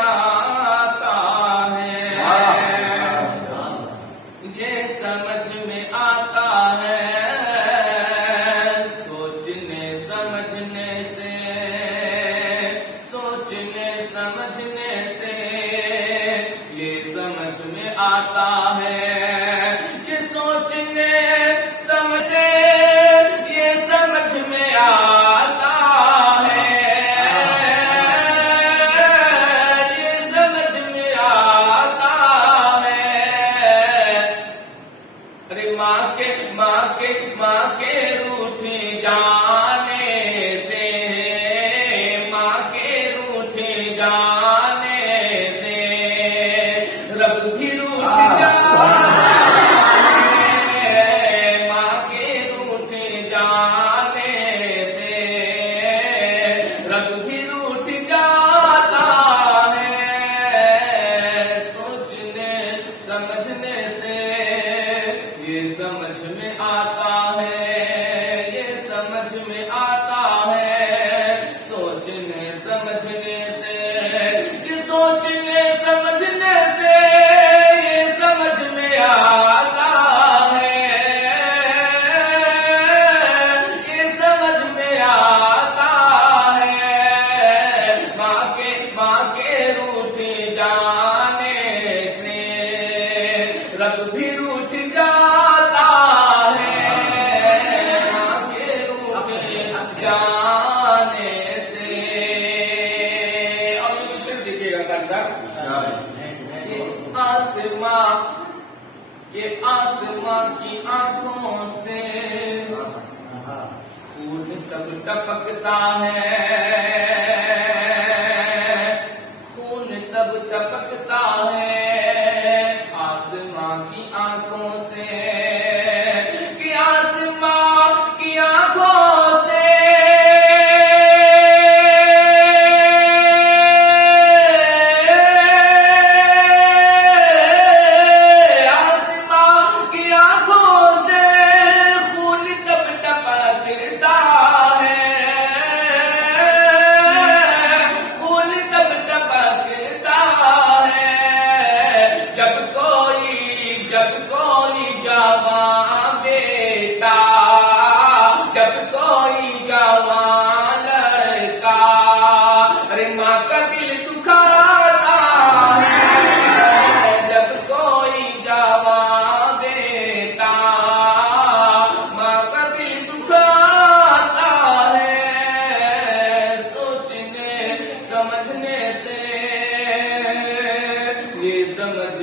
आता है, ये समझ में आता है, सोचने समझने से, सोचने समझने से ये समझ में आता है, ये सोचने समझ से ये समझ में आता है, ये समझ में आता है। अरे माँ के रूठे जाने से, माँ के रूठे जाने से रब भी रूठ जाता है, माँ के रूठे जाने से रब भी रूठ जाता है, सोचने समझने से ये समझ में आता है, ये समझ में आता है, सोचने समझने से, ये सोचने समझने से ये समझ में आता है, ये समझ में आता है। माँ के रूठे जाने से रब भी रूठ जाता है, माँ के रूठे जाने से। और ये शेर देखिएगा कर्जा, ये आसमां की आंखों से खून तब टपकता है, खून तब टपकता है आसमां की आंखों से, कि आसमां की आंखों से आसमां की आंखों से खून तब टपकता है, खून तब टपकता है। जब कोई जवान बेटा, जब कोई जवान लड़का अरे माँ का दिल दुखाता है, जब कोई जवान बेटा माँ का दिल दुखाता है, सोचने समझने से ये समझ